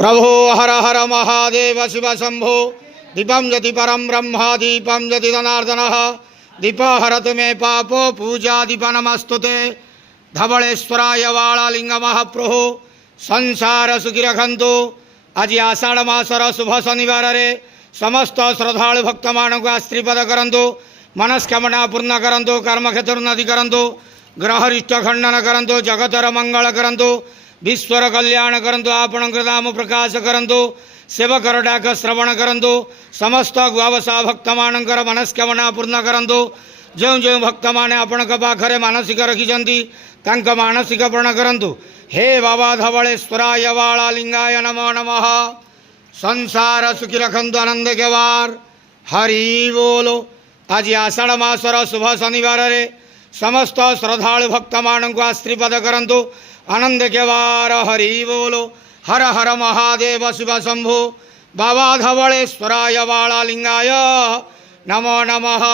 प्रभो हर हर महादेव शिव शंभो दीपं यति परम ब्रह्म दीपं यति जनार्दन दीप हरतु मे पापो पूजा दीप नमस्तुते धवलेश्वराय वालालिंग महाप्रभु संसार सुखी रखंतु। आज आषाढ़ मासर शुभ शनिवार रे समस्त श्रद्धालु भक्त मान को आश्रीपद करंतु, मनस्कामना पूर्ण करंतु, कर्म क्षेत्र उन्नति करंतु, ग्रह रिष्ट खंडन करंतु, जगतर मंगल करंतु, विश्वर कल्याण करंतु, आपणक नाम प्रकाश करंतु, सेवकर डाक श्रवण करंतु, समस्त गुआवसा भक्त मानकर मनस्कामना पूर्ण करंतु। जो जो भक्त माने आपणक पाखरे मानसिक रखिछंती तांक मानसिक पूर्ण करंतु। हे बाबा धवलेश्वराय वालालिंगाय नमो नमः। संसार सुखी रखंतु आनंद के वार हरि बोलो। आज आषाढ़ मासर शुभ शनिवार रे समस्त श्रद्धालु भक्त मान को आश्रीपद करंतु, आनंद के वार हरि बोलो। हर हर महादेव शिव शंभु बाबा धवलेश्वराय वालालिंगाय नमो नमः।